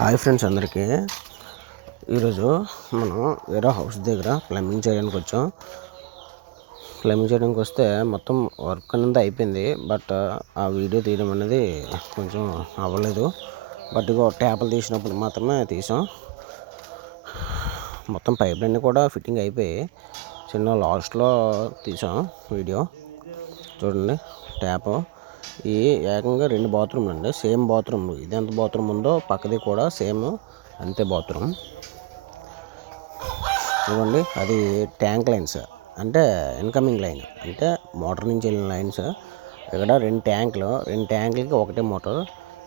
Hi friends అందరికీ. ఈరోజు మనం వేరే హౌస్ దగ్గర ప్లంబింగ్ చేయడానికి వచ్చాం. ప్లంబింగ్ చేయడానికి వస్తే మొత్తం వర్క్ అనేది అయిపోయింది. బట్ ఆ వీడియో తీయడం అనేది కొంచెం అవ్వలేదు. బట్ ఇగో ట్యాప్లు తీసినప్పుడు మాత్రమే తీసాం. మొత్తం పైపులన్నీ కూడా ఫిట్టింగ్ అయిపోయి చిన్న లాస్ట్లో తీసాం వీడియో. చూడండి ట్యాప్. ఈ ఏకంగా 2 బాత్రూమ్లు అండి. Same bathroom. ఇది ఎంత బాత్రూమ్ ఉందో పక్కది కూడా సేమ్ అంతే బాత్రూమ్. ఇవ్వండి, అది ట్యాంక్ లైన్స్ అంటే ఇన్కమింగ్ లైన్, అంటే మోటార్ నుంచి వెళ్ళిన లైన్స్. ఇక్కడ 2 ట్యాంకులకి ఒకటే మోటార్.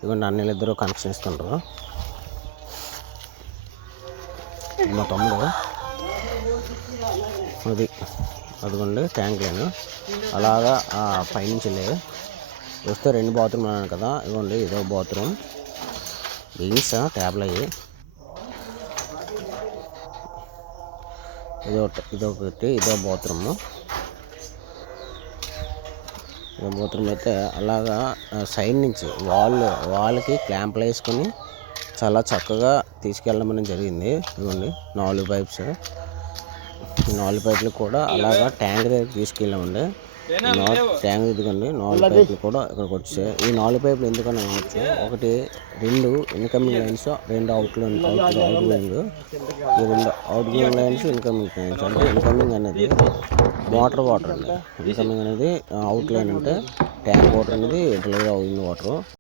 ఇవ్వండి, అన్నీళ్ళిద్దరూ కనెక్షన్ ఇస్తుంటారు. మా తమ్ముడు అదిగోండి ట్యాంక్ లైన్. అలాగా పైనుంచి వెళ్ళి వస్తే 2 బాత్రూమ్ అన్నాను కదా. ఇవ్వండి, ఇదో బాత్రూమ్. బీన్స్ ట్యాబ్లు అయ్యి ఇదొకటి, ఇదో బాత్రూమ్. ఇదో బాత్రూమ్ అయితే అలాగా సైడ్ నుంచి వాళ్ళకి క్లాంప్లు వేసుకొని చాలా చక్కగా తీసుకెళ్ళడం జరిగింది. ఇవ్వండి 4 పైప్స్. ఈ 4 పైపులు కూడా అలాగా ట్యాంక్ దగ్గర తీసుకెళ్ళామండి. ట్యాంక్ ఇదిగోండి 4 పైపులు కూడా ఇక్కడికి వచ్చాయి. ఈ 4 పైపులు ఎందుకని అనవచ్చు. 2 ఇన్కమింగ్ లైన్స్, 2 అవుట్ గోయింగ్. ఈ 2 out going lines incoming lines. అంటే ఇన్కమింగ్ అనేది వాటర్ అండి. ఇన్కమింగ్ అనేది అవుట్ లైన్ అంటే ట్యాంక్ వాటర్ అనేది డెలివరీ అవుతుంది వాటర్.